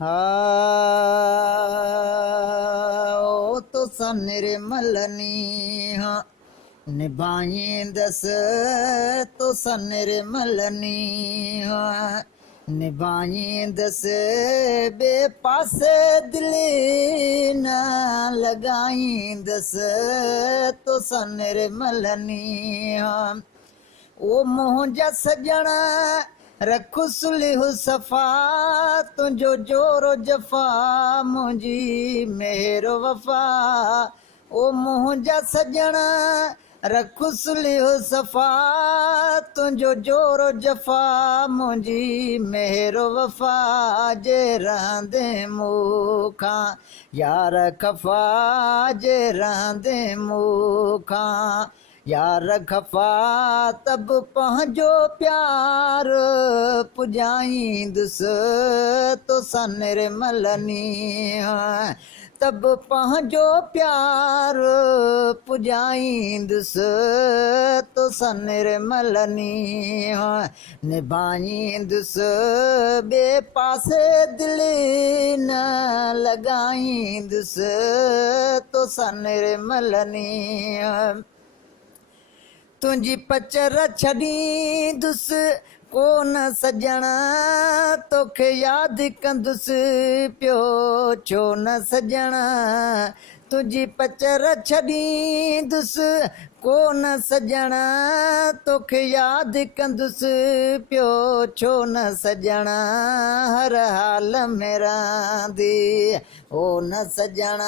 ओ तुसां निर्मलनी हाँ निभाईंदस तुसां निर्मलनी हाँ निभाईंदस बे पासे दिली न लॻाईंदस तुसां निर्मलनी हाँ ओ मुंहिंजा सॼण रख सुलिह सफ़ा तुंहिंजो जोरो जफ़ा मुंहिंजी मेहर वफ़ा ओ मुंहिंजा सॼण रख सुलिह सफ़ा तुंहिंजो जोरो जफ़ा मुंहिंजी मेहर वफ़ा जे रहंदे मूंखां यार खफ़ा जे रहंदे मूंखां यार खफ़ा तब पंहिंजो प्यार पुॼाईंदुसि तोसां निर्मलनी तब पंहिंजो प्यार पुॼाईंदुसि तोसां निर्मलनी निभाईंदुसि ॿिए पासे दिलि न लॻाईंदुसि तोसां निर्मलनी तुंहिंजी पचर छॾींदुसि कोन सॼण तोखे यादि कंदुसि पियो छो न सॼण तुंहिंजी पचर छॾींदुसि कोन सॼण तोखे यादि कंदुसि पियो छो न सॼण हर हाल में रहंदी ओ न सॼण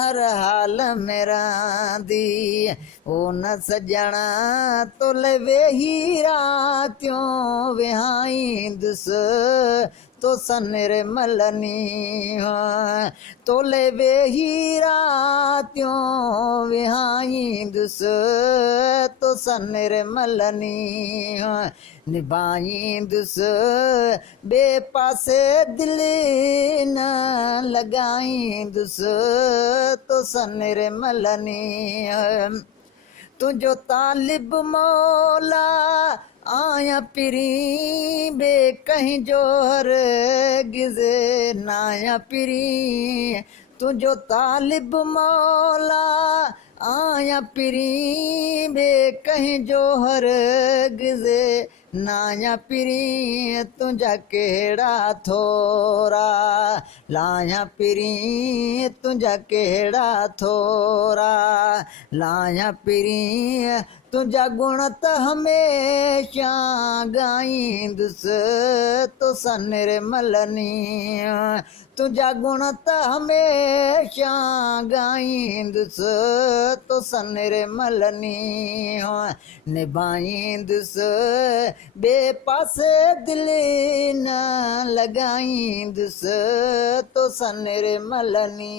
हर हाल में रहंदी ओ न सॼण तोले वेही रातियूं विहाईंदुसि तोसां निर्मलनी तोले वेही रातियूं विहाईंदुसि तोसां निर्मलनी निभाईंदुसि ॿिए पासे दिलि न लॻाईंदुसि तोसां निर्मलनी तुंहिंजो तालिब मौला आया पिरी बे कहीं जो हरगिज़ नाया पिरी तुंहिंजो तालिब मौला आया पिरी बे कहीं जो हरगिज़ नाया पिरी तुंहिंजा कहिड़ा थोरा लाया पिरी तुंहिंजा कहिड़ा थोरा लाया पिरी तुंहिंजा गुण त हमेशा ॻाईंदुसि तोसां निर्मलनी तुंहिंजा गुण त हमेशा ॻाईंदुसि तोसां निर्मलनी निभाईंदुसि ॿिए पासे दिलि न लॻाईंदुसि तोसां निर्मलनी